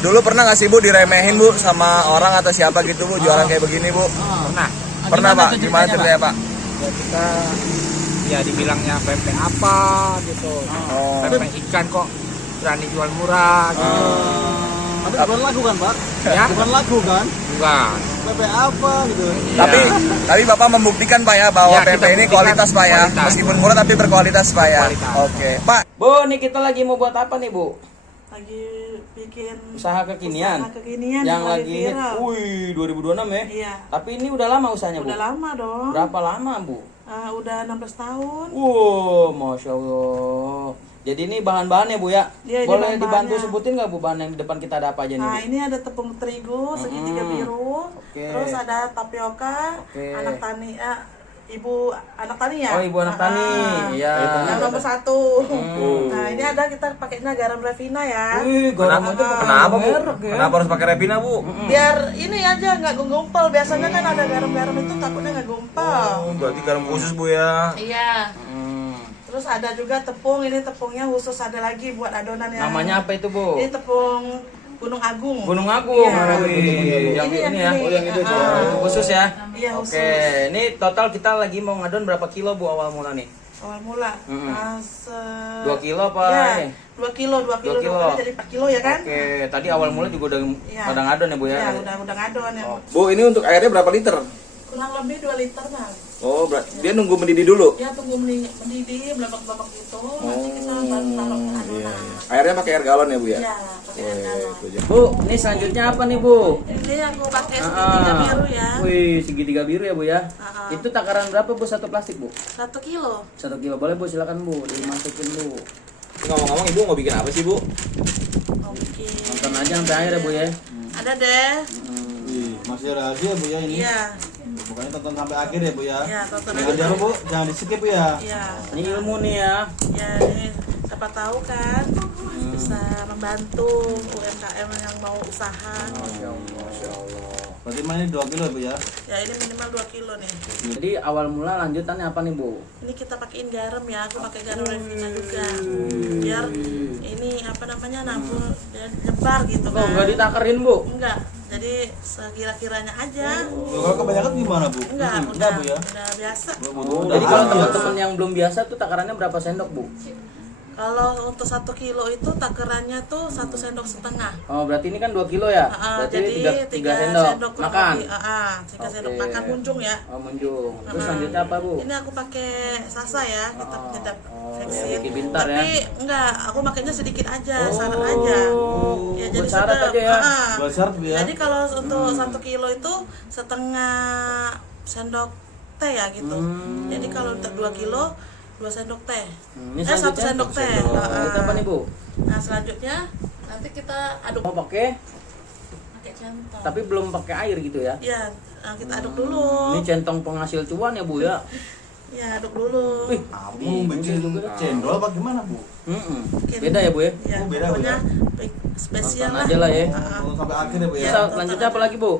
Dulu pernah nggak sih Bu diremehin Bu sama orang atau siapa gitu Bu jualan kayak begini Bu? Pernah. Pernah Pak? Gimana ceritanya Pak? Ya kita ya dibilangnya pempek apa gitu. Oh. Pempek ikan kok berani jual murah gitu. Tapi bukan lagu kan Pak? Ya? Bukan lagu kan? Bukan. Bebek apa gitu? Tapi Bapak membuktikan Pak ya bahwa Ya, kita pempek ini buktikan kualitas Pak ya. kualitas. Meskipun murah tapi berkualitas Pak ya. Berkualitas. Oke. Pak, Bu, nih kita lagi mau buat apa nih Bu? Lagi bikin Usaha kekinian. usaha kekinian Yang lagi hit. viral. Wih, 2026 ya? Iya. Tapi ini udah lama usahanya Bu? Udah lama dong. Berapa lama Bu? Udah 16 tahun. Wow, Masya Allah. Jadi ini bahan-bahannya Bu ya? Iya, ini Boleh bahan-bahannya. dibantu sebutin nggak Bu bahan yang di depan kita ada apa aja nih Bu? Nah, ini ada tepung terigu segitiga biru. Oke. Terus ada tapioka, Oke. anak tani, ibu anak tani ya? Oh, ibu anak tani. Iya. Yang nomor 1. Nah, ini ada kita pakainya garam Revina ya. Wih, garam aja pakai kenapa Bu? merek ya? Kenapa harus pakai Revina Bu? Biar ini aja nggak gumpal. Biasanya kan ada garam-garam itu takutnya nggak gumpal. Oh, berarti garam khusus Bu ya. Iya. Hmm. Terus ada juga tepung, ini tepungnya khusus ada lagi buat adonan yang Namanya apa itu Bu? Ini tepung Gunung Agung. Gunung Agung. Iya. Wih, yang ini ya. Oh, yang itu. Itu khusus ya? Iya, khusus. Oke, ini total kita lagi mau ngadon berapa kilo Bu awal mula nih? Awal mula. 2 kilo apa? Ya, 2 kilo, 2 kilo, 2 kilo. 2 kilo jadi 4 kilo ya kan? Oke, tadi awal mula juga udah Iya. pada ngadon ya Bu ya? Iya, udah ngadon ya. Bu, ini untuk airnya berapa liter? Kurang lebih 2 liter Bang. Oh, berarti dia nunggu mendidih dulu. Ya tunggu mendidih, belabak-belabak gitu. Nanti kita baru taruh ke adonan. Airnya pakai air galon ya Bu ya? Iya, pakai air galon. Bu, ini selanjutnya apa nih Bu? Ini aku pakai segitiga biru ya. Wih, segitiga biru ya Bu ya? Ah. Itu takaran berapa Bu satu plastik Bu? 1 kilo. 1 kilo boleh Bu, silakan Bu, dimasukin Bu. Ngomong-ngomong Ibu mau bikin apa sih Bu? Oke. Nonton aja sampai akhir ya Bu ya. Ada deh. Wih, masih rahasia Bu ya ini. Iya. Pokoknya tonton sampai akhir ya Bu ya. Iya, tonton Jangan aja. di Bu, jangan di skip Bu ya. Iya. Ini ilmu nih ya. Ya, ini siapa tahu kan bisa membantu UMKM yang mau usaha. Masya Allah. Berarti mana ini 2 kilo Bu ya. Ya, ini minimal 2 kilo nih. Jadi awal mula lanjutannya apa nih Bu? Ini kita pakein garam ya, aku pakai garam Revina juga. Biar ini apa namanya nabur dan nyebar gitu Oh, kan. nggak ditakerin Bu? Enggak. Jadi sekira-kiranya aja. Kalau kebanyakan gimana Bu? Enggak, Enggak Bu ya. udah biasa. Jadi kalau teman-teman yang belum biasa tuh takarannya berapa sendok Bu? Kalau untuk 1 kilo itu takarannya tuh 1,5 sendok. Oh berarti ini kan 2 kilo ya? Berarti Jadi 3 sendok kurang makan? lebih. 3 sendok Oke. makan kunjung ya. Oh munjung. Terus selanjutnya apa Bu? Ini aku pakai sasa ya, kita penyedap vaksin. ya, bikin pintar Tapi ya. enggak, aku makainya sedikit aja, syarat aja. Ya buat syarat sedap. aja ya? Buat syarat Bu ya. Jadi kalau untuk 1 kilo itu setengah sendok teh ya gitu. Jadi kalau untuk 2 kilo 2 sendok teh. Ini 1 selanjutnya sendok teh. Itu apa nih Bu? Nah, selanjutnya nanti kita aduk Mau pakai pakai centong. tapi belum pakai air gitu ya? Ya, nah kita aduk dulu. Ini centong penghasil cuan ya Bu ya? Ya, aduk dulu. Wih, Kamu bikin cendol apa gimana Bu? beda ya Bu ya? Ya, Oh, beda, pokoknya beda. spesial Nonton lah. aja lah ya. Tonton sampai akhir ya Bu ya. Terus selanjutnya apa lagi Bu?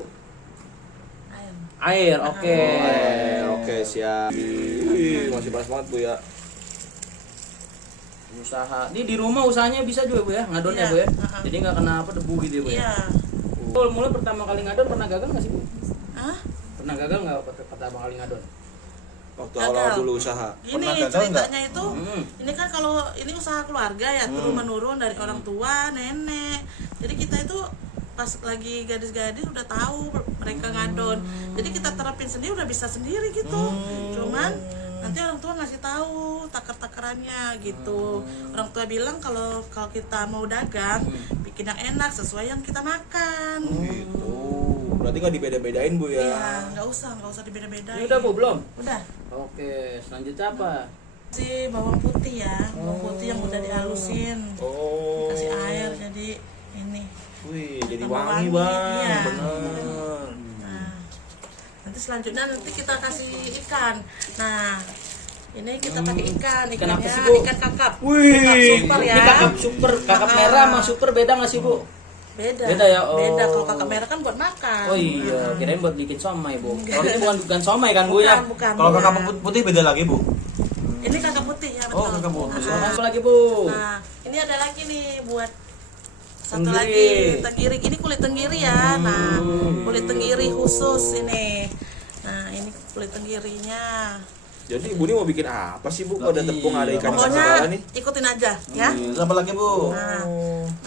Ayo. Air, oke. Oke, siap. Wih, masih panas banget Bu ya. Usaha. Ini di rumah usahanya bisa juga Bu ya? Ngadon ya Iya, Bu ya? uh-uh. Jadi nggak kena apa debu gitu ya Bu ya? Iya. Awal mulai pertama kali ngadon pernah gagal nggak sih Bu? Hah? Pernah gagal nggak pertama kali ngadon? Waktu Gagal. awal dulu usaha. Ini Pernah gagal ceritanya itu, Hmm. ini kan kalau ini usaha keluarga ya, turun menurun dari orang tua, nenek. Jadi kita itu pas lagi gadis-gadis udah tahu mereka ngadon. Jadi kita terapin sendiri udah bisa sendiri gitu. Cuman nanti orang tua ngasih tahu takar-takarannya gitu. Orang tua bilang kalau kita mau dagang, bikin yang enak sesuai yang kita makan. Gitu. Berarti nggak dibeda-bedain Bu ya? Ya, nggak usah dibeda-bedain. Ini udah Bu belum? Udah. Oke, selanjutnya apa? Kasih bawang putih ya, bawang putih yang udah dihalusin. Oh. Kasih air jadi ini. Wih, jadi Tambah wangi wangi, Bang. iya. Bener. Nah, nanti selanjutnya nanti kita kasih ikan. Nah, ini kita pakai ikan, Ikan apa ikannya sih, Bu? ikan kakap. Wih, Kakap super ya. Ini kakap super, kakap merah sama super beda nggak sih Bu? Beda. Beda ya? Oh. Beda, kalau kakap merah kan buat makan. Oh iya, kirain buat bikin somai Bu. Kalau ini bukan somai kan Bu ya? Bukan. Kalau bukan. kakak putih beda lagi Bu. Ini kakap putih ya, betul. Oh, kakap putih. Nah, Apa lagi Bu? Nah, ini ada lagi nih buat satu lagi tenggiri. Ini kulit tenggiri ya. Nah, kulit tenggiri khusus ini. Nah, ini kulit tenggirinya. Jadi Ibu ini mau bikin apa sih Bu? Kok ada tepung, ada ikan Pokoknya segala nih? ikutin aja ya. Sama lagi Bu. Nah,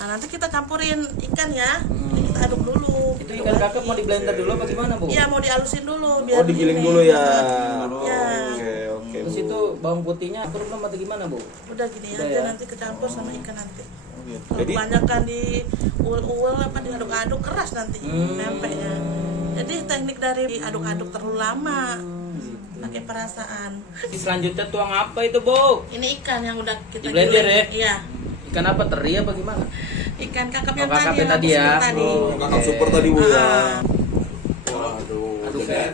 nanti kita campurin ikan ya. Ini kita aduk dulu. Itu ikan kakap mau di blender dulu apa gimana, Bu? Iya, mau dihalusin dulu biar Oh, digiling ini. dulu ya. Ya. Oke. Terus itu bawang putihnya atur belum atau gimana, Bu? Udah gini Udah aja ya. nanti kecampur sama ikan nanti. Kalau Jadi- kebanyakan di uul apa diaduk-aduk keras nanti pempeknya. Jadi teknik dari aduk-aduk terlalu lama. Pakai perasaan. Selanjutnya tuang apa itu, Bu? Ini ikan yang udah kita Di blender giling. ya? Iya. Ikan apa, teri apa gimana? Ikan kakap Oh, yang kakap tadi yang tadi aku ya. sebut tadi. Kakak super tadi Bu ya. Ah. Waduh. Aduk jadi- ya.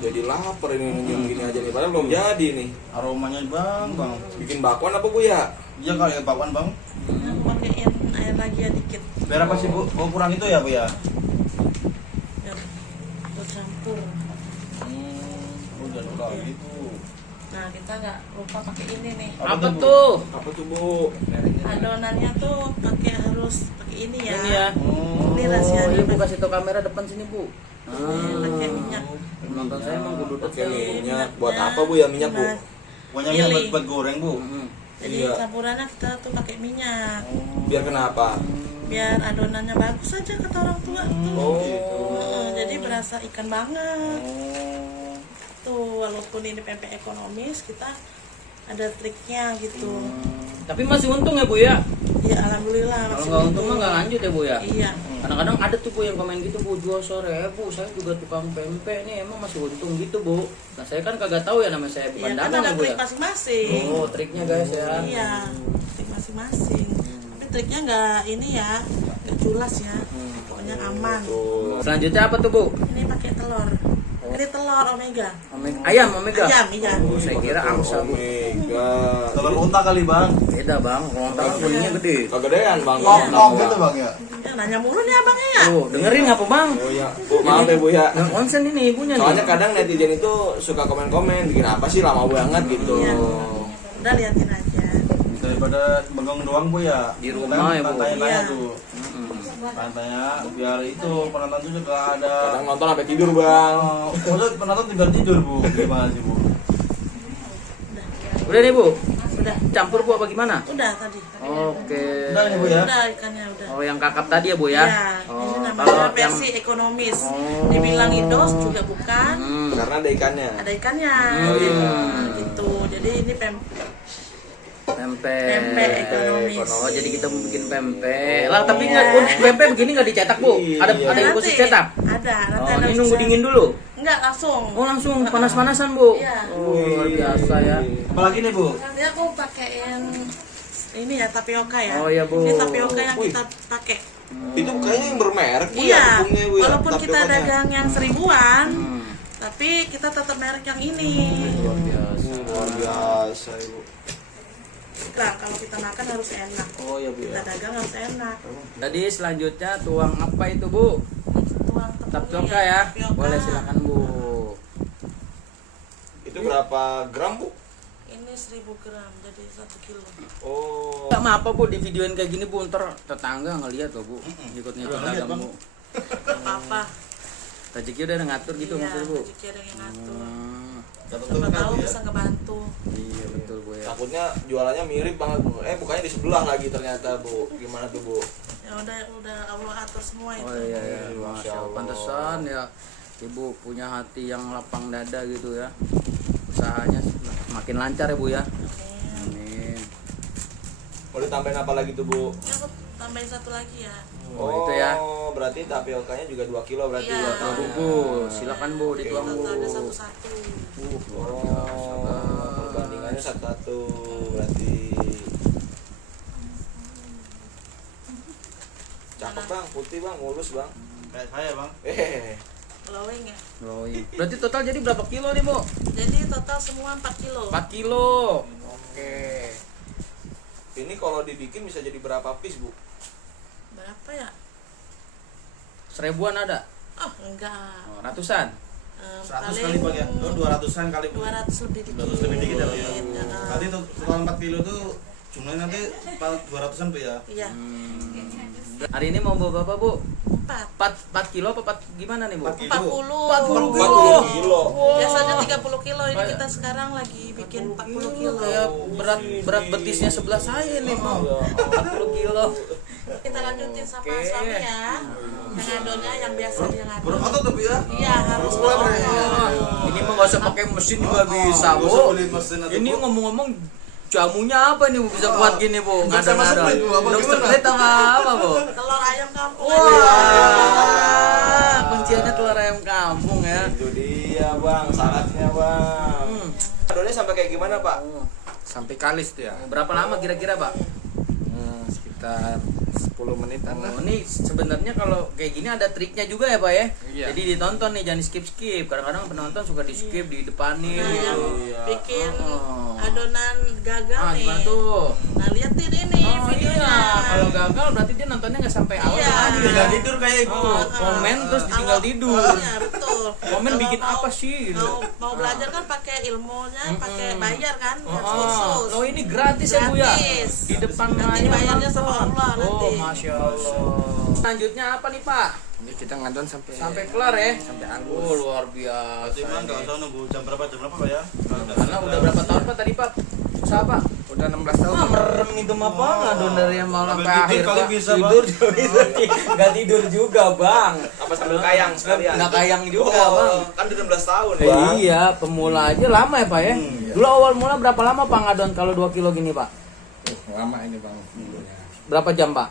Jadi lapar ini jam gini aja nih. Padahal belum jadi nih. Aromanya Bang. Bikin bakwan apa Bu ya? Iya kali ya bakwan Bang. Aku pakein air lagi ya dikit. Biar apa sih Bu? Oh kurang itu ya Bu ya? Biar aku campur. Udah lagi Bu. Nah, kita nggak lupa pakai ini nih. Apa tuh? Apa tuh Bu? Adonannya tuh harus pakai ini ya. Ini ya. Ini rahasianya. Iya, Bu, kasih tau kamera depan sini, Bu. Pakai minyak. Penonton saya emang kudu Pakai dekat. minyak. Buat apa Bu ya minyak Bu? Nah, Pokoknya Pilih. minyak buat goreng Bu. jadi Iya. campurannya kita tuh pakai minyak. Biar kenapa? Biar adonannya bagus aja kata orang tua tuh. Oh. Jadi berasa ikan banget. Tuh, walaupun ini pempek ekonomis, kita ada triknya gitu. Tapi masih untung ya, Bu ya. Ya alhamdulillah. Kalau masih nggak untung mah nggak lanjut ya, Bu ya. Iya. Kadang-kadang ada tuh, Bu, yang komen gitu, Bu, jual sore, Bu, saya juga tukang pempek nih, emang masih untung gitu, Bu. Nah, saya kan kagak tahu ya, namanya saya bukan Iya kan dagang ada ya, Bu trik ya. masing-masing. Oh, triknya guys ya. Iya, trik masing-masing. Tapi triknya nggak ini ya, nggak culas ya. Pokoknya aman. Selanjutnya apa tuh, Bu? Ini pakai telur. Ini telur omega. Ayam, omega. Ayam, iya. Oh, saya kira angsa, Bu. Omega. Telur unta kali Bang. Beda, Bang. Kalau tangan kuningnya gede. Kegedean Bang. Kok gitu Bang ya? Ya, nanya mulu nih abangnya ya. Tuh, dengerin apa, Bang? Oh ya, Bu, maaf ya Bu ya. Yang konsen ini ibunya nih. Soalnya kadang netizen itu suka komen-komen bikin apa sih lama banget gitu. Iya. Udah liatin aja. Daripada bengong doang Bu ya. Di rumah ya, Bu. Tanya-tanya Iya. tuh. Tanya biar itu penonton tuh juga ada. Kadang nonton sampai tidur Bang. Maksud penonton tinggal tidur Bu. Gimana sih Bu? Udah nih, Bu. Udah. Campur, Bu, apa gimana? Udah tadi. Oke. Udah nih Bu ya. Udah ikannya udah. Oh, yang kakap tadi ya, Bu ya? Iya, Oh, ini kalau namanya yang versi ekonomis. Oh. Dibilang idos juga bukan. Karena ada ikannya. Ada ikannya. Gitu. Jadi ini pempek. pempek ekonomis. Oh, jadi kita mau bikin pempek. Lah, tapi nggak pempek begini nggak dicetak, Bu? Ada yang khusus cetak? Ada. Nanti Oh, ada ini nunggu khusus- dingin dulu. Enggak, langsung. Oh, langsung panas-panasan, Bu. Iya. Oh, luar biasa ya. Apalagi nih Bu? Nanti aku pakein ini ya tapioka ya. Oh, iya, Bu. Ini tapioka yang Wih. kita pakai. Itu kayaknya yang bermerek Bu ya, Iya. tepungnya, Bu ya, Walaupun kita tapiokanya. dagang yang seribuan, tapi kita tetap merek yang ini. Luar biasa. Luar biasa Ibu. Nah, kalau kita makan harus enak. Oh ya Bu Kita ya. dagang harus enak. Tadi selanjutnya tuang apa itu, Bu? Tuang Tapioka ya. tapioka. Boleh silakan, Bu. Itu berapa gram Bu? Ini 1000 gram, jadi 1 kilo. Oh. Gak apa Bu, di videoin kayak gini, Bu, ntar tetangga ngeliat loh, Bu. Ikut-ikut dagang, Bu. Gak apa-apa. Rezeki udah ngatur gitu Iya, maksudnya, Bu. rezeki ada yang ngatur. Dapat Siapa berkat tahu ya. bisa ngebantu. Iya, betul, Bu ya. Takutnya jualannya mirip banget Bu. Bukannya di sebelah lagi ternyata Bu. Gimana tuh Bu? Ya udah Allah atur semua itu. Oh iya, iya. Masya Masya Allah. Allah. Pantesan ya Ibu punya hati yang lapang dada gitu ya. Usahanya makin lancar ya, Bu ya. Amin. Mau ditambahin apa lagi tuh Bu? Ya aku tambahin satu lagi ya. Oh, itu ya. Berarti tapiokanya juga 2 kilo berarti. Iya. Nah, Bu, silakan Bu, dituang, Bu. Ada satu-satu. Oh, perbandingannya satu-satu berarti. Cakep Bang, putih Bang, mulus Bang. Kayak saya Bang. Glowing ya. Oh, iya. Berarti total jadi berapa kilo nih, Bu? Jadi total semua 4 kilo. 4 kilo. Oke. Ini kalau dibikin bisa jadi berapa piece Bu? Berapa ya? Seribuan ada? Oh, enggak. Oh, ratusan? 100 kali Bang ya. Oh, 200-an kali Bu. 200 lebih dikit. 200 lebih dikit ya Bang ya. Ya. Berarti total 4 kilo tuh Jumlahnya nanti 200-an Bu ya. Iya. Hari ini mau bawa berapa Bu? 4. 4 kilo apa 4 gimana nih Bu? 40. 40 kilo. Biasanya 30 kilo, ini kita sekarang lagi bikin 40 kilo. Kayak berat betisnya sebelah saya nih Bu. 40 kilo. Kita lanjutin sama suami ya. Yang adonya yang biasa dia ngadon. Berotot tapi ya. Iya, harus berotot. Ini mah nggak usah pakai mesin juga bisa Nggak usah Bu. beli mesin atau Ini Bu. ngomong-ngomong jamunya apa nih Bu bisa kuat gini Bu? Jok sama Ngadon-ngadon. split, Bu, apa Jok gimana? split apa apa Bu? Telur ayam kampung. Wah, kunciannya telur ayam kampung ya. Itu dia bang, syaratnya bang. Adonnya sampai kayak gimana pak? Sampai kalis tuh ya. Berapa lama kira-kira Pak? Sekitar 10 menitan lah. Oh, ini sebenarnya kalau kayak gini ada triknya juga ya Pak ya. Iya. Jadi ditonton nih, jangan skip. Kadang-kadang penonton suka di skip, di depanin Nah, yang gitu. bikin Oh. adonan gagal Ah, nih. gimana tuh? Nah, liatin ini Oh videonya. iya, kalau gagal berarti dia nontonnya nggak sampai awal Iya. lagi. Tinggal tidur kayak ibu. Oh, komen terus ditinggal tidur. Iya, betul. Komen Kalau bikin mau- apa sih? Gitu. Mau belajar kan pakai ilmunya, pakai bayar kan, harus Oh, khusus. oh, ini gratis ya Bu ya? Gratis. Di depan Nanti layar bayarnya nonton. sama Allah nanti. Oh, Masya Allah. Selanjutnya apa nih Pak? Ini kita ngadon Sampai kelar ya? Sampai Oh, luar biasa. Berarti mah nggak ini. usah nunggu jam berapa Pak ya. Karena udah berapa tahun Pak tadi Pak? Usaha Pak? udah 16 tahun. Ah, merem itu mah Pak, ngadon dari yang malam Sambil ke tidur akhir kali Pak. bisa, Bang. Tidur juga bisa. Nggak tidur juga Bang. Apa sambil kayang sekalian? Nggak kayang juga Oh, Bang. kan udah 16 tahun bang. Iya, pemula aja lama ya Pak ya. Dulu awal mula berapa lama Pak ngadon kalau 2 kilo gini Pak? Lama ini Bang. Dulunya. Berapa jam Pak?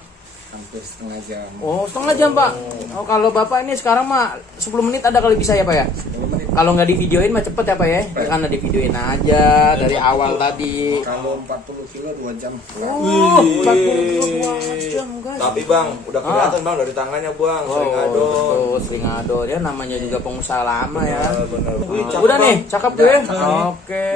Hampir setengah jam. Oh, setengah jam Pak. Oh, kalau Bapak ini sekarang mah 10 menit ada kali bisa ya Pak ya? 10 menit. Kalau nggak divideoin mah cepet ya Pak ya? Karena divideoin aja dari awal tadi. Kalau 40 kilo 2 jam. Oh, 40 kilo 2 jam guys. Tapi bang, udah kelihatan bang dari tangannya bang, sering adon. betul, sering adon ya, namanya juga pengusaha lama ya. Bener. Udah nih, cakep gue. Oke.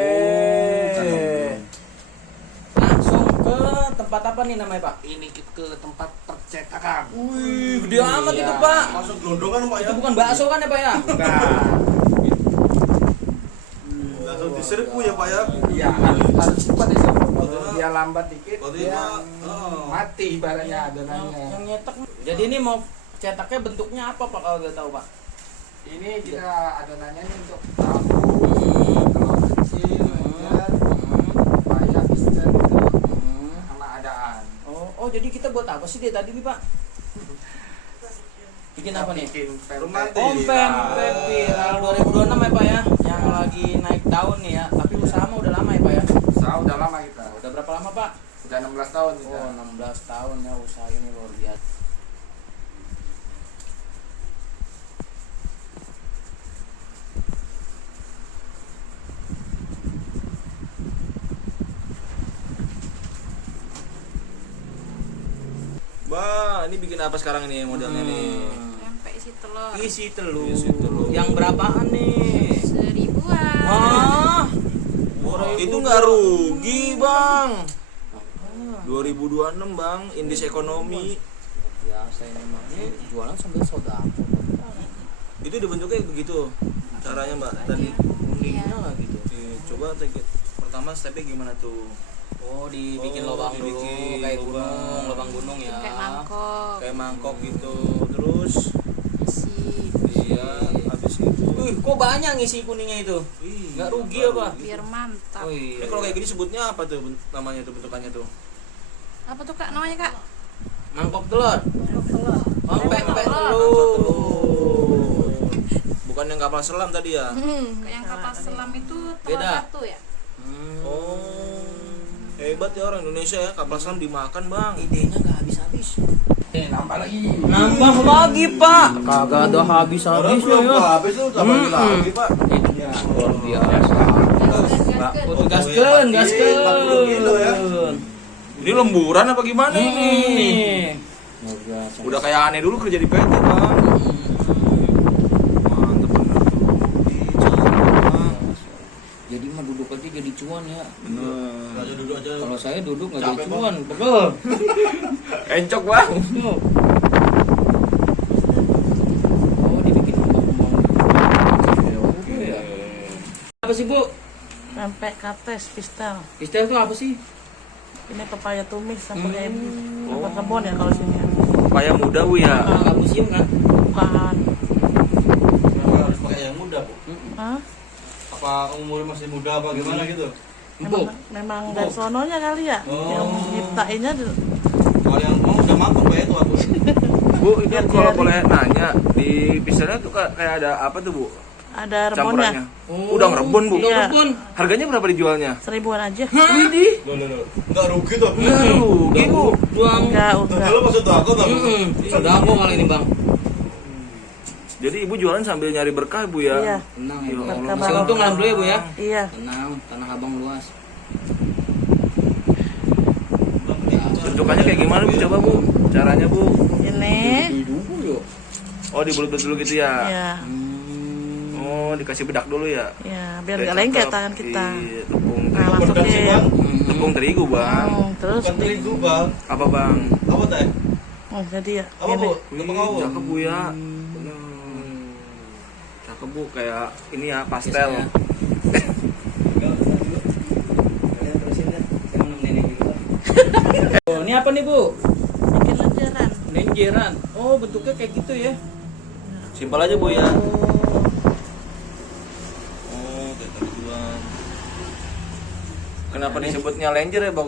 Langsung ke tempat apa nih namanya Pak? Ini ke tempat percetakan. Wih, gede amat itu Pak. Masuk gelondongan Pak ya. Itu bukan bakso kan ya Pak ya? Langsung diserbu ya Pak ya. Iya, harus cepat itu. Kalau dia lambat dikit, Berarti dia mah mati ibaratnya adonannya. Yang nyetak. Jadi ini mau cetaknya bentuknya apa Pak kalau nggak tahu Pak? Ini kita adonannya ini untuk tahu, telur kecil, lenjer, supaya bisa itu sama adaan. Oh, jadi kita buat apa sih dia tadi nih Pak? Bikin apa nih? Bikin Romantis. Oh, pempek viral 2026 ya Pak ya, yang lagi naik daun nih ya. Tapi usaha mah udah lama ya Pak ya? Usaha udah lama kita. Udah berapa lama Pak? Udah 16 tahun kita. Oh, 16 tahun ya usaha ini luar biasa. Bang, ini bikin apa sekarang nih modelnya nih? Pempek isi telur. Isi telur. Isi telur. Yang berapaan nih? 1000-an. Ah, Itu nggak rugi bang. 2026 bang, indeks ekonomi. biasa ini mah. Ini jualan sambil sodako. Itu dibentuknya begitu caranya mbak tadi. Kuningnya nggak gitu. Coba pertama stepnya gimana tuh? Oh, dibikin Oh, lubang dulu dibikin kayak lubang. gunung, lubang gunung ya. Kayak mangkok. Kayak mangkok gitu. Terus Isi. iya habis itu. Kok banyak ngisi kuningnya itu? Ih, Nggak rugi nggak apa? rugi. Biar mantap. Oh Ini iya. kalau kayak gini sebutnya apa tuh namanya tuh bentukannya tuh? Apa tuh Kak namanya Kak? Mangkok telur. Oh, pempek telur. Bukan yang kapal selam tadi ya? Yang kapal selam itu telur Beda. satu ya? Oh, hebat ya orang Indonesia ya, kapal selam dimakan bang. Idenya nggak habis-habis. Nambah lagi. Nambah lagi Pak. Kagak ada habis-habisnya ya. habis lu tambah lagi Pak. Luar biasa. Gaskeun. Gaskeun, gaskeun. 40 kilo ya. Ini lemburan apa gimana ini? Luar biasa. Udah kayak aneh dulu kerja di PT bang. Mantep bener tuh. Cakep, Bang. Jadi mah duduk aja jadi cuan ya. Bener. Aja duduk aja. Kalau saya duduk nggak jadi Capek, cuan, pegel. Encok bang. Yuk. Oh, dibikin ngomong-ngomong. Oke ya. Apa sih Bu? Pempek kates pistel. Pistel itu apa sih? Ini pepaya tumis sama kayak apa kebon ya kalau sini ya. Pepaya muda bu ya. Nggak museum kan? Bukan. Kenapa harus pakai yang muda, Bu? Hah? Apa umurnya masih muda apa gimana gitu? Memang dari sononya kali ya. Oh. Yang nyiptainnya Kalau yang mau udah mangkuk Pak itu aku. Bu itu Biar kalau jadi. boleh nanya di pisangnya tuh kayak ada apa tuh bu? ada Campurannya. rebonnya. Udah ngerebon bu. Iya. Harganya berapa dijualnya? 1000-an aja. Widih. Loh. Enggak rugi tuh. Rugi bu. Enggak. Kalau maksud aku enggak. Sudah aku kali ini bang. Jadi ibu jualan sambil nyari berkah bu ya? Iya. Tenang ya Ya bu. Allah. Masih untung alhamdulillah ya bu ya. Iya. Tenang, tanah abang luas. Bentukannya kayak gimana bu? Coba bu. Caranya bu. Ini. Dulu yuk. Oh dibelut-belut dulu gitu ya? Iya. Oh dikasih bedak dulu ya? Ya, biar nggak lengket tangan kita. Iya, tepung Nah, terigu. masukin. Tepung terigu bang. Terus Bukan terigu, Bang. Apa bang? Apa teh? jadi ya. Apa, Ini. Bu? Tepung apa? Cakep bu ya. Cakep bu kayak ini ya pastel. Biasanya. Kalian terusin ya. Saya mau nemenin yang gitu. Oh, ini apa nih bu? Bikin lenjeran. Lenjeran. Oh bentuknya kayak gitu ya. Simpel aja bu ya. Oh, kayak tatuan. Kenapa disebutnya lenjer ya bang?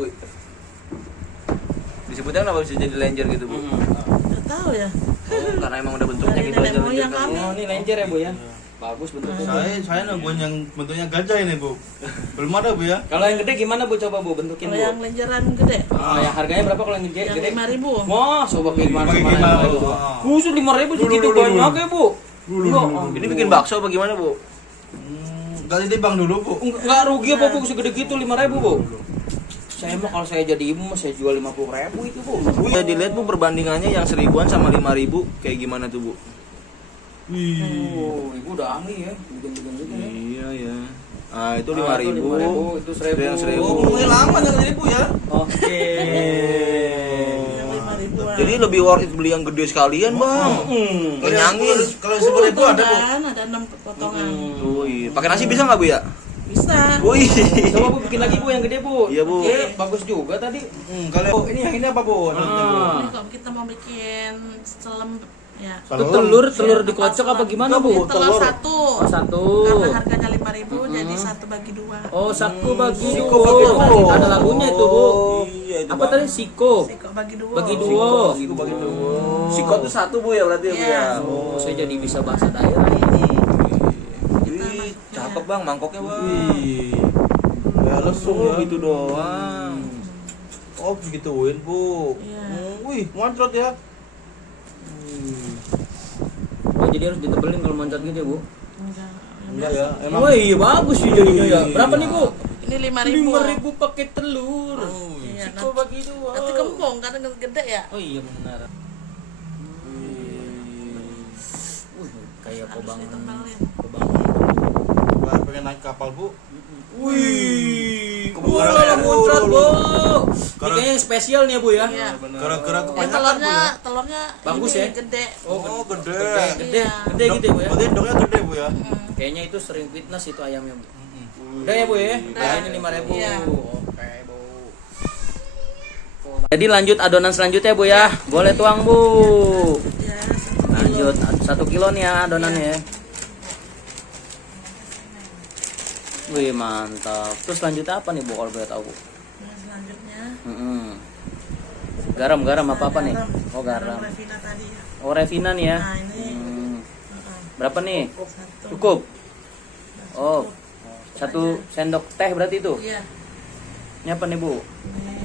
Disebutnya kenapa bisa jadi lenjer gitu bu? Nggak tahu ya. Oh, karena emang udah bentuknya Dari gitu aja nenek moyang lenjer. kami. Oh ini lenjer ya bu ya. Bagus bentuknya. Saya nemuin yang bentuknya gajah ini, Bu. Belum ada, Bu ya? Kalau yang gede gimana bu? Coba bu bentukin Kalau bu. yang lenjeran gede, Oh, yang harganya berapa kalau yang gede? yang Gede? 5.000. Wah, coba kayak gimana? Pakai Gimana? gimana, Bu? Bu? Khusus 5.000 segitu banyak ya bu? Ini bikin bakso apa gimana bu? Kali ini Bang dulu, Bu. Enggak rugi apa bu segede gitu 5.000 bu? Saya mah kalau saya jadi ibu mah saya jual 50.000 itu bu. Bu ya dilihat bu perbandingannya yang 1000-an sama 5.000 kayak gimana tuh bu? Oh, ibu udah ahli ya, bikin-bikin gitu ya. Iya ya. Ah itu Ah, itu 5.000. 5.000, itu 1.000. Yang 1.000. Oh, mulai lama yang ini, Bu ya. Oke. Yang 5.000-an. Jadi lebih worth it beli yang gede sekalian bang. Kenyangin. Kalau 10.000 ada, Bu. Ada 6 potongan. Wih, pakai nasi bisa nggak bu ya? Bisa. Wih. Coba bu bikin lagi bu yang gede bu. Iya, Bu. Oke, bagus juga tadi. Kalau ini yang ini apa, Bu? Ini kalau kita mau bikin selem ya. Itu telur dikocok apa gimana bu? Ini telur satu. Oh, satu. Karena harganya 5.000 jadi 1 bagi 2. Oh, saku bagi Siko dua. bagi dua. Ada lagunya itu bu. Iya, itu, Apa Bang. tadi siko? Siko bagi 2. Bagi dua. Siko bagi dua. Siko tuh satu bu ya berarti ya bu ya. Iya. Oh, saya jadi bisa bahasa daerah. Wih, cakep bang mangkoknya bang. Wih. Ya lesung Oh ya. gitu doang. Oh, begituin, Bu. Iya. Wih, moncrot ya. Oh, jadi harus ditebelin kalau loncat gitu ya bu? Enggak. Enggak ya, emang. Oh iya bagus sih jadinya ya. Berapa nih bu? Ini 5.000. 5.000 pakai telur. Iya, Siko bagi dua. nanti kembung karena gede ya. Oh iya benar. Kayak Harus kobang. ditebelin. Kobang. Wah, pengen naik kapal, Bu. Wih, Wah, muncrat bu. Ini Karena- kayaknya yang spesial nih ya bu ya. Iya. Gara-gara Ini kebanyakan, Bu ya. telurnya Bagus ini ya? gede. Oh, gede. Gede, Iya. gede gitu ya bu ya. Berarti indoknya gede, Bu ya. Kayaknya itu sering fitness itu ayamnya bu. Udah ya bu ya. Nah, ini 5.000. Iya. Oke bu. Jadi lanjut adonan selanjutnya bu ya. Boleh tuang bu. Ya, 1 kilo. Lanjut 1 kilo nih ya adonannya ya. Wih mantap. Terus selanjutnya apa nih bu kalau boleh tahu bu? Yang selanjutnya Garam apa nih? Oh garam. Revina tadi ya. Oh Revina nih ya. Nah, ini Berapa nih? satu. Cukup. Oh 1 sendok teh berarti itu. Iya. Ini apa nih bu? Ini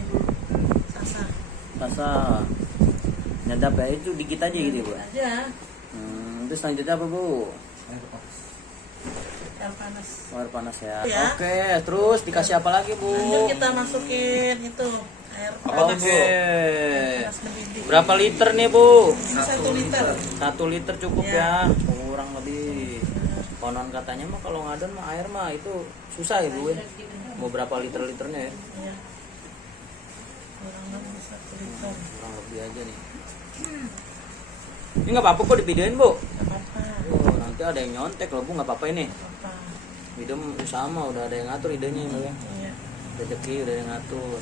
sasa. Rasa nyadap ya itu dikit aja gitu ya bu. Aja. Terus selanjutnya apa bu? Air panas. Air panas ya. Ya. Oke, terus dikasih apa lagi bu? Lanjut kita masukin itu air panas. Oke. Panas mendidih. Berapa liter nih bu? Ini 1 liter. 1 liter cukup Ya. ya. Kurang lebih. Konon katanya mah kalau ngadon mah air mah itu susah ya bu. Mau berapa liter-liternya ya? Iya. Kurang lebih 1 liter. Kurang lebih aja nih. Ini nggak apa-apa kok divideoin bu. Gak apa-apa. Oh, nanti ada yang nyontek loh bu, nggak apa-apa ini. Apa. Video sama udah ada yang ngatur idenya ini ya. Iya. Rezeki udah ada yang ngatur.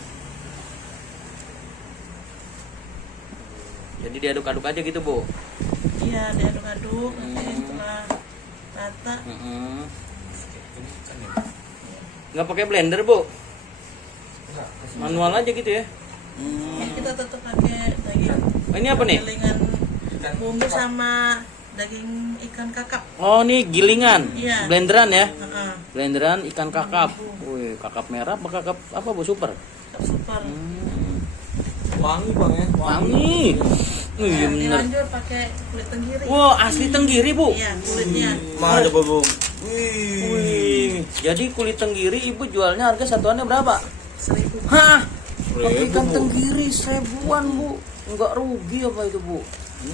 Jadi diaduk-aduk aja gitu, Bu. Iya, diaduk-aduk nanti setelah rata. Nggak pakai blender, Bu? Manual aja gitu ya? Kita tetap pakai daging Ini apa nih? gilingan bumbu sama daging ikan kakap. Oh, nih gilingan. Iya. Blenderan ya? Heeh. Blenderan ikan kakap. Wih, kakap merah apa kakap apa, Bu? Super. Kakap super. Wangi bang ya. Wangi. Iya Ini bener. lanjut pakai kulit tenggiri. Wah, asli tenggiri, Bu. Iya, kulitnya. Mana coba Bung? Wih. Jadi kulit tenggiri Ibu jualnya harga satuannya berapa? 1.000. Hah? Pakai ikan tenggiri 1000-an, Bu. Enggak rugi apa itu, Bu?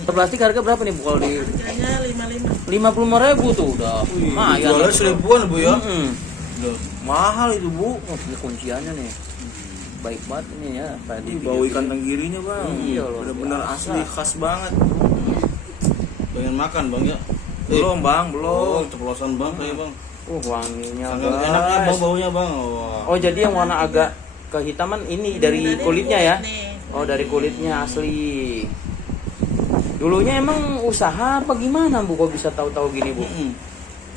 Plastik harga berapa nih, Bu, kalau di Harganya 55. 55.000 tuh udah. Lumayan. Jualnya 1000-an Bu ya. Mm-mm. Mahal itu, Bu. Oh, ini kunciannya nih. Baik banget ini ya. Tadi Bau ikan tenggirinya bang. Iya, luar Bener-bener biasa. asli khas banget. Pengen makan bang ya? Belum, Bang, Oh, belum. ceplosan bang kayak bang. Wanginya, Sangat guys. enaknya bau baunya bang. Wah. Oh, jadi yang warna agak kehitaman ini dari kulitnya ya? Nih. Oh, dari kulitnya asli. Dulunya emang usaha apa gimana, Bu? Kok bisa tahu-tahu gini, Bu?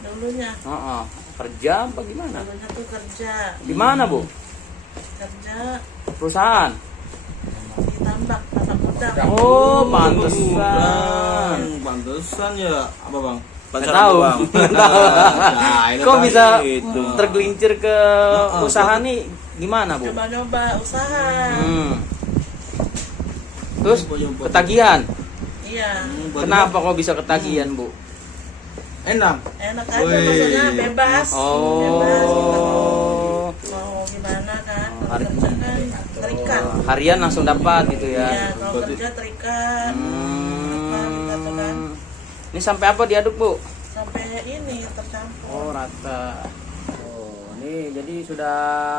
Dulunya. Heeh. Kerja apa gimana? Dulunya tuh kerja. Di mana, Bu? Kerja Perusahaan. di tambak udang. Oh, pantesan. Pantesan ya apa bang? Nggak tahu. Nah, ini Kok tadi bisa itu. tergelincir ke usaha nih gimana, Bu? Coba-coba usaha. Terus ketagihan. Iya. Kenapa kok bisa ketagihan, Bu? Enak. Enak aja Wih. maksudnya bebas. Bebas kita Oh. mau gimana kan. Kalau Hari- kerja kan terikat. Harian langsung dapat gitu Iya, ya. kalau kerja terikat. Kita tuh kan Ini sampai apa diaduk, Bu? sampai ini tercampur. Oh, rata. Oh, ini jadi sudah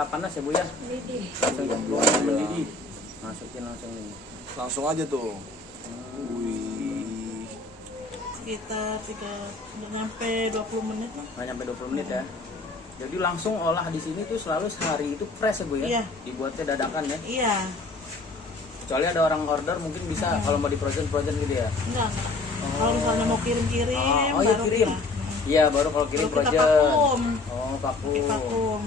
panas ya, Bu ya? Langsung keluar mendidih. Masukin langsung ini. Langsung aja tuh. Sekitar 3 nyampe 20 menit lah. Nggak nyampe 20 menit ya. Jadi langsung olah di sini tuh selalu sehari itu fresh ya, Bu ya? Iya. Dibuatnya dadakan ya. Iya. Kecuali ada orang order mungkin bisa kalau mau di frozen gitu ya. Enggak. Kalau misalnya mau kirim-kirim Oh, iya baru kirim. kita. Iya, baru kalau kirim Baru kita frozen. vakum. Oh, Pakai vakum. vakum.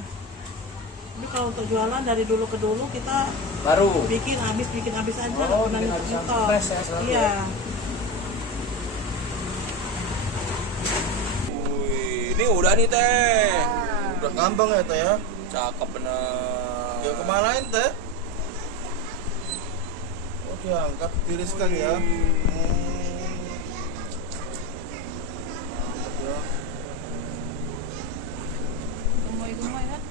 Ini kalau untuk jualan dari dulu ke dulu kita Baru. bikin habis aja Oh, nggak pernah bikin habis nyetok. fresh ya selalu Iya. ya. Wih, ini udah nih teh. Udah ngambang ya teh ya. Cakep bener. Ya kemanain teh? Oh diangkat tiriskan ya. Gemoy-gemoy kan?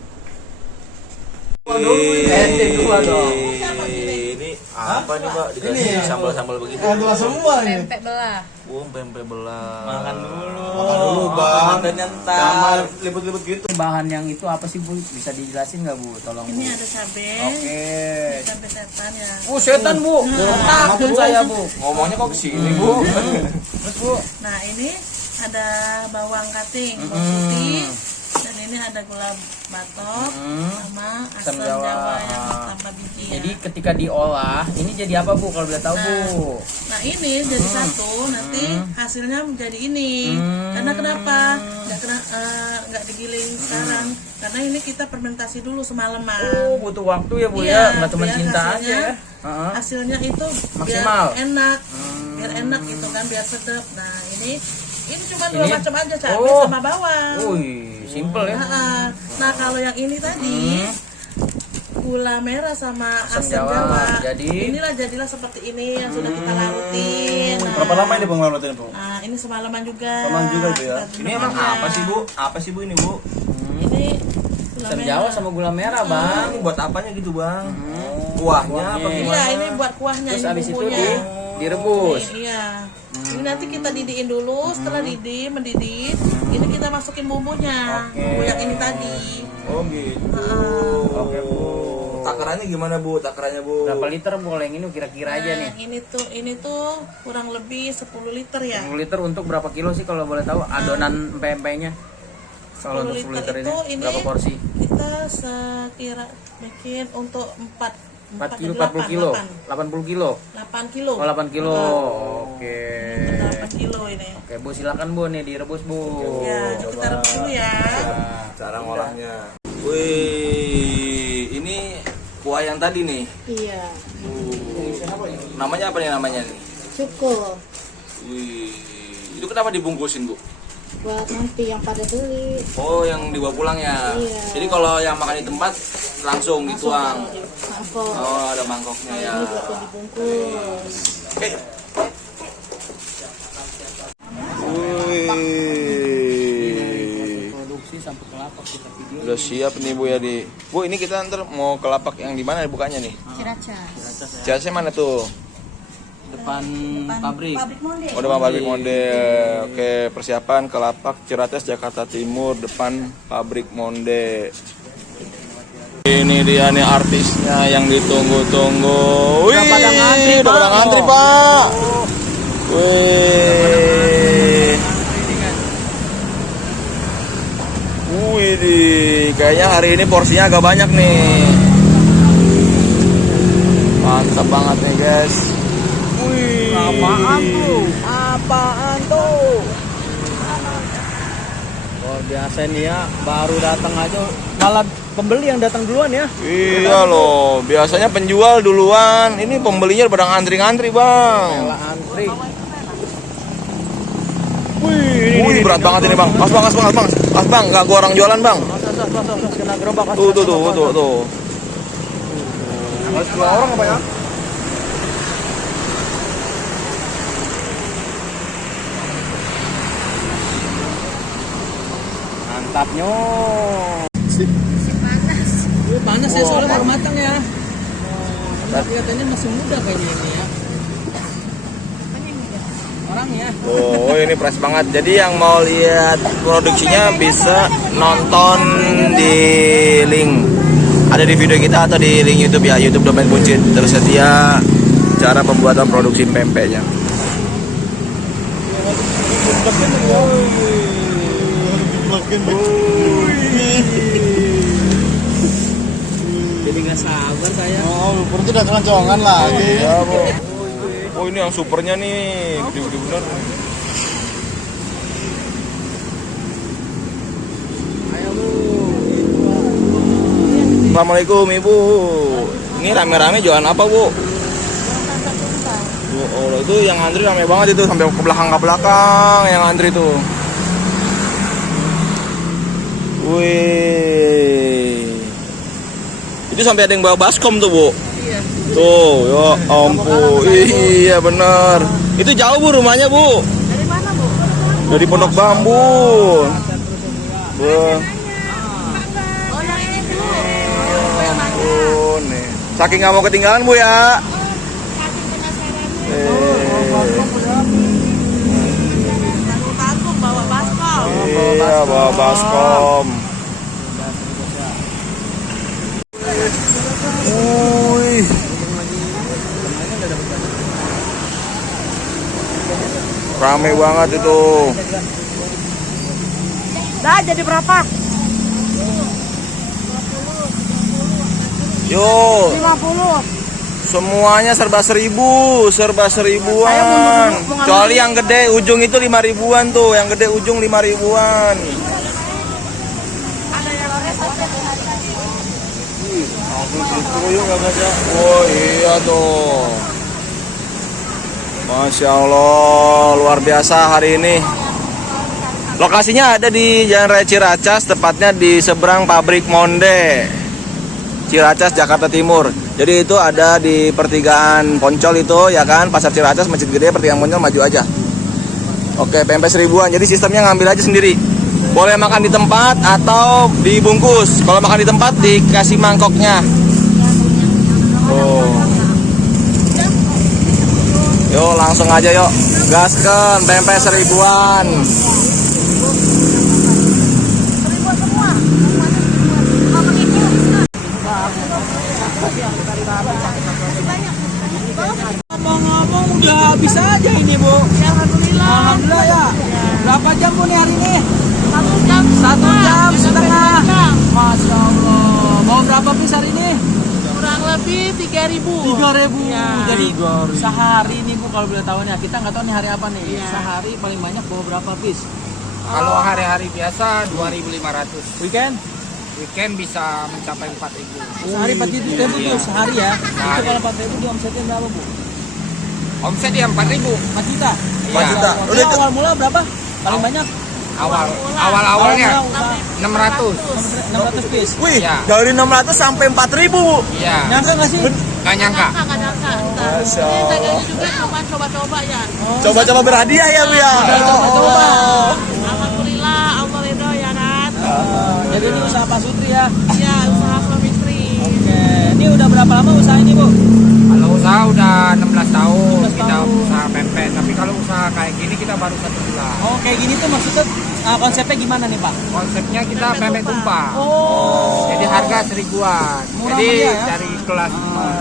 Dua dong. Ini apa nih Pak? Dikasih sambal-sambal begitu. semua Pempek belah. Pempek belah. Makan dulu. Makan dulu bang. Mantannya ntar. Kamar libut-libut gitu. Bahan yang itu apa sih, Bu? Bisa dijelasin nggak, Bu? Tolong, Bu. Ini ada cabai. Oke. Cabai setan ya. Setan, Bu. Takut saya, Bu. Ngomongnya kok kesini Bu? Terus, Bu. Nah, ini ada bawang kating, bawang putih. Dan ini ada gula batok sama asam Jawa yang tanpa biji ya. Jadi ketika diolah, ini jadi apa, Bu? Kalau boleh tahu, Bu? Nah ini jadi satu, nanti hasilnya menjadi ini. Karena kenapa? Nggak digiling sekarang. Karena ini kita fermentasi dulu semalaman. Oh, butuh waktu ya, Bu Iya, ya. Nggak cuma biar cinta aja hasilnya- ya. Heeh. Hasilnya itu Maksimal. biar enak, biar enak gitu kan, biar sedap. Nah ini cuma dua Ini? macam aja, cabai Oh. sama bawang. Wih, simple ya. Nah kalau yang ini tadi gula merah sama Asam asam Jawa. Jawa. Jadi? Jadilah seperti ini yang sudah kita larutin. Nah, Berapa lama ini bang larutin bang? Nah, ini semalaman juga. Semalaman juga itu ya? Kita Ini emang aja. apa sih Bu? Apa sih Bu ini Bu? Ini gula Asam merah. Jawa sama gula merah, Bang. Ini buat apanya gitu Bang? Kuahnya apa Kuahnya. gimana? Iya, ini buat kuahnya. Terus ini abis itu bumbunya. direbus. Iya. Ini nanti kita didiin dulu. Setelah mendidih, ini kita masukin bumbunya. Bumbu yang ini tadi. Oh gitu. Oke, Takarannya gimana Bu? Takarannya Bu? Berapa liter, Bu? Kalau yang ini kira-kira aja nih. Ini tuh kurang lebih 10 liter ya. 10 liter untuk berapa kilo sih kalau boleh tahu adonan pempeknya? Kalau untuk 10 liter ini ini berapa porsi? kita sekira bikin untuk 4 4 kilo, 40 kilo, 80 kilo. 8 kilo. Oh 8 kilo. Oke. 8 kilo ini. Oke Bu, silakan Bu nih direbus Bu. Ya, kita rebus dulu ya. Cara ngolahnya. Wih, ini kuah yang tadi nih. Iya. Namanya apa nih namanya nih? Cukup. Wih, itu kenapa dibungkusin Bu? Buat nanti yang pada beli. Oh, yang dibawa pulang ya. Iya. Jadi kalau yang makan di tempat langsung dituang. Mangkok. Oh, ada mangkoknya ya. Ini buat yang dibungkus. Wih. Produksi sampai ke lapak kita video. Udah siap nih Bu ya di. Bu, ini kita ntar mau ke lapak yang di mana bukanya nih? Ciracas. Jasnya mana tuh? Depan pabrik. Oh, depan pabrik Monde. Oke, persiapan ke lapak Ciracas Jakarta Timur depan pabrik Monde. Ini dia nih artisnya yang ditunggu-tunggu. Wih, Udah pada ngantri, udah pada Pak. ngantri, Pak. Wih. Wih, kayaknya hari ini porsinya agak banyak nih. Mantap banget nih, guys. Wih. Apaan tuh? Apaan tuh? Luar biasa nih ya, baru datang aja malah pembeli yang datang duluan ya. Iya loh, biasanya penjual duluan. Ini pembelinya pada ngantri-ngantri, Bang. Rela antri. Wih, berat banget ini, Bang. Pas Bang, enggak gua orang jualan, Bang. Kena gerobak. Tuh. Harus 2 orang apa ya? Mantapnya. Panas ya soalnya baru matang ya. Tapi katanya masih muda kayaknya ini ya. Orangnya. Oh, ini fresh banget. Jadi yang mau lihat produksinya bisa nonton di link ada di video kita atau di link YouTube ya, YouTube Domain Buncit. Tersedia cara pembuatan produksi pempeknya. Jadi nggak sabar saya. Oh, berarti udah keroncongan lagi. Ya, Bu. Oh, ini yang supernya nih, gede-gede bener. Ayo Bu. Assalamualaikum Ibu. Ini rame-rame jualan apa Bu? Oh, itu yang antri rame banget itu sampai ke belakang yang antri tuh. Wih. Itu sampai ada yang bawa baskom tuh Bu. Iya. Tuh, ya ampun. Iya bener. Itu jauh Bu rumahnya Bu. Dari mana, Bu? Dari Pondok Bambu. Bu. Oh, yang ini tuh. Ampun nih. Saking nggak mau ketinggalan Bu ya. Kasih penasarannya. Tanggung bawa baskom. Iya, bawa baskom. Wih. Rame banget itu. Dah jadi berapa? Yo, 50. semuanya serba seribuan. Kecuali yang gede ujung itu 5.000-an tuh, yang gede ujung 5.000-an. Oh iya tuh. Masya Allah, luar biasa hari ini. Lokasinya ada di Jalan Raya Ciracas, tepatnya di seberang pabrik Monde, Ciracas, Jakarta Timur. Jadi itu ada di pertigaan Poncol itu, ya kan, Pasar Ciracas, Masjid Gede, pertigaan Poncol, maju aja. Oke, pempek seribuan. Jadi sistemnya ngambil aja sendiri. Boleh makan di tempat atau dibungkus. Kalau makan di tempat dikasih mangkoknya. Oh. Yo, langsung aja yuk. Gasken pempek seribuan. Ngomong-ngomong udah habis aja ini Bu. Alhamdulillah ya. Berapa jam Bu nih hari ini? 1 jam. 1 jam setengah. Masya Allah. Mau berapa piece hari ini? Kurang lebih 3.000. 3.000. Iya. Jadi sehari nih Bu kalau boleh tahu nih, kita nggak tahu nih hari apa nih. Iya. Sehari paling banyak bawa berapa piece? Kalau hari-hari biasa 2.500. Weekend? Weekend bisa mencapai 4.000. Sehari 4.000 tuh Iya. sehari ya. Itu Sehari. kalau 4.000 di omsetnya berapa Bu? Omset dia 4.000. 4 juta. 4 juta. Udah Udah itu. awal mula berapa? Paling banyak? Awalnya Awal mula 600. 600 piece. Wih, Iya. dari 600 sampai 4.000 Bu. Iya. Nyangka nggak sih? Gak nyangka. Nggak nyangka. Masya Ini Allah. dagangnya juga cuma coba-coba ya. Coba-coba berhadiah ya Bu ya. Coba. Alhamdulillah, Allah ridho ya kan. Jadi ini usaha Pak Sutri ya. Ya, usaha suami istri. Oke. Ini udah berapa lama usaha ini Bu? Kalau usaha udah 16 tahun 16 kita tahun. usaha pempek. Tapi kalau usaha kayak gini kita baru 1 bulan. Oh kayak gini tuh maksudnya konsepnya gimana nih Pak? Konsepnya kita pempek tumpah. Oh. Jadi harga 1.000-an. Murah Jadi meriah ya? dari kelas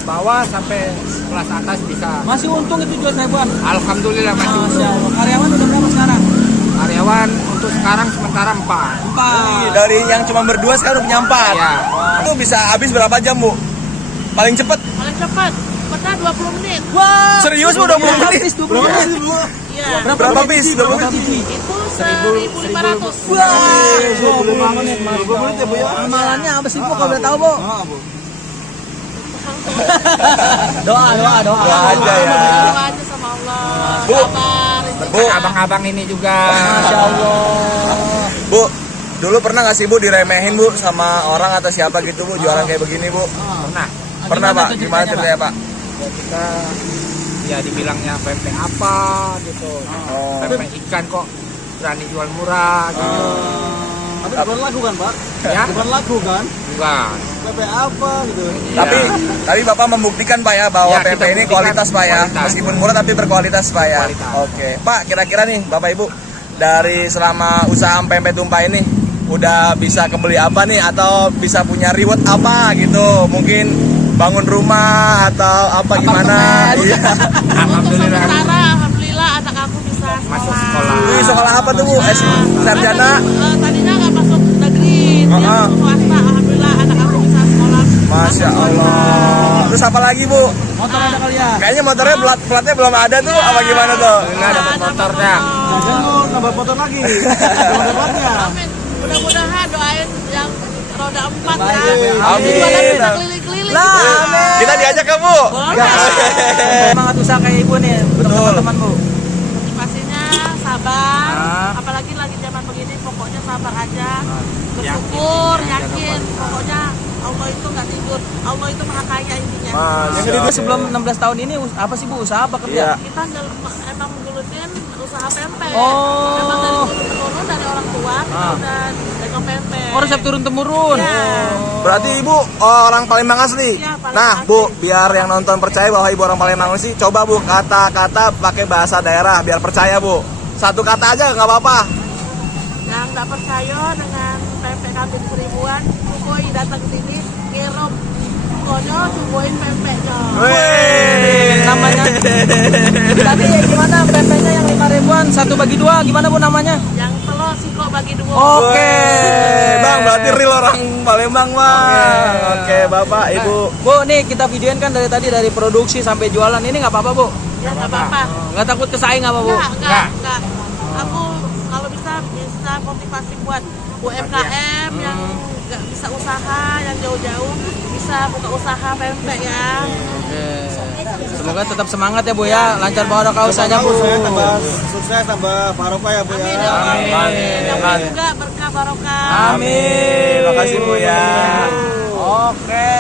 bawah sampai kelas atas bisa. Masih untung itu jual 1.000-an. Alhamdulillah masih Masya untung. Allah. Karyawan udah berapa sekarang? Karyawan untuk sekarang sementara 4. 4. Dari yang cuma berdua sekarang udah punya 4. Iya. Itu bisa habis berapa jam Bu? Paling cepet. Paling cepat, pernah 20 menit. Wah. Serius Bu 20 menit? Habis 20 menit. Iya. Berapa piece? Berapa Berapa biji? Itu 1.500. Wah, 20 menit Mas. 20 menit ya Bu ya? Amalannya apa sih Bu kalau boleh tahu Bu? Doa. Doa aja ya. Doa aja sama Allah. Bu. Sabar. Bu, Abang-abang ini juga. Masya Allah. Bu, dulu pernah nggak sih Bu diremehin Bu sama orang atau siapa gitu Bu jualan kayak begini Bu? Pernah. Pernah Pak? tuh Gimana ceritanya Pak? Ya kita ya dibilangnya pempek apa gitu. Oh. Pempek ikan kok berani jual murah gitu. Tapi bukan lagu kan Pak? Ya, Bukan lagu kan? bukan. PP apa gitu? Tapi Bapak membuktikan Pak ya bahwa Ya, kita pempek ini buktikan kualitas Pak ya. kualitas. Meskipun murah tapi berkualitas Pak ya. Berkualitas. Oke. Pak, kira-kira nih Bapak Ibu dari selama usaha pempek tumpah ini udah bisa kebeli apa nih atau bisa punya reward apa gitu? Mungkin bangun rumah atau apa gimana? Iya. Untuk Alhamdulillah. sementara, alhamdulillah anak aku bisa Masuk sekolah. sekolah. Wih, sekolah apa tuh Bu? Sarjana? Tadinya nggak masuk negeri, dia Heeh. masuk swasta. Alhamdulillah anak aku bisa sekolah. Masya Masuk Allah. Terus apa lagi Bu? Motor ada kali ya? Kayaknya motornya platnya belum ada tuh apa gimana tuh? Alhamdulillah dapat motor dah. Jangan lu nambah motor lagi. Nambah motornya. Amin. Mudah-mudahan doain yang roda 4 ya. Amin. Jualan bisa keliling-keliling. Lah, gitu. amin. Kita diajak ke Bu. Boleh. Semangat usaha kayak Ibu nih untuk Betul. teman-teman Bu. Motivasinya sabar. Ah. Apalagi lagi zaman begini, pokoknya sabar aja. Yakin, Bersyukur, yakin, yakin. jangan Pokoknya Allah itu nggak tidur. Allah itu maha kaya intinya. Masya Jadi Allah. sebelum 16 tahun ini apa sih Bu usaha apa kerja? Iya. Kita emang menggulutin usaha pempek. Oh. Emang dari turun dari orang tua kita Ah. udah dagang pempek. Oh resep turun temurun. Iya. Berarti Ibu orang Palembang asli. Iya, Palembang Nah, asli. Bu, biar yang nonton percaya bahwa Ibu orang Palembang asli, coba Bu kata-kata pakai bahasa daerah biar percaya Bu. Satu kata aja nggak apa-apa. Yang nggak percaya dengan pempek kambing 1000-an, Cukoi datang ke sini ngirup kono cukuin pempeknya. Wih, Namanya. Tadi gimana pempeknya yang 5.000-an 1 bagi 2 gimana Bu namanya? Yang telur siko bagi 2. Oke. Bang, berarti real orang Palembang Bang. Oke, Bapak, Ibu. Bu, nih kita videoin kan dari tadi dari produksi sampai jualan ini nggak apa-apa Bu? Ya nggak apa-apa. Nggak takut kesaing apa Bu? Enggak. Aku kalau bisa motivasi buat UMKM yang nggak bisa usaha yang jauh-jauh bisa buka usaha pempek ya. Oke. Semoga tetap semangat ya Bu ya, lancar barokah usahanya Bu. Saya tambah sukses, tambah barokah ya Bu Amin. ya. Amin. Yang penting juga berkah barokah. Amin. Makasih Bu ya. Oke.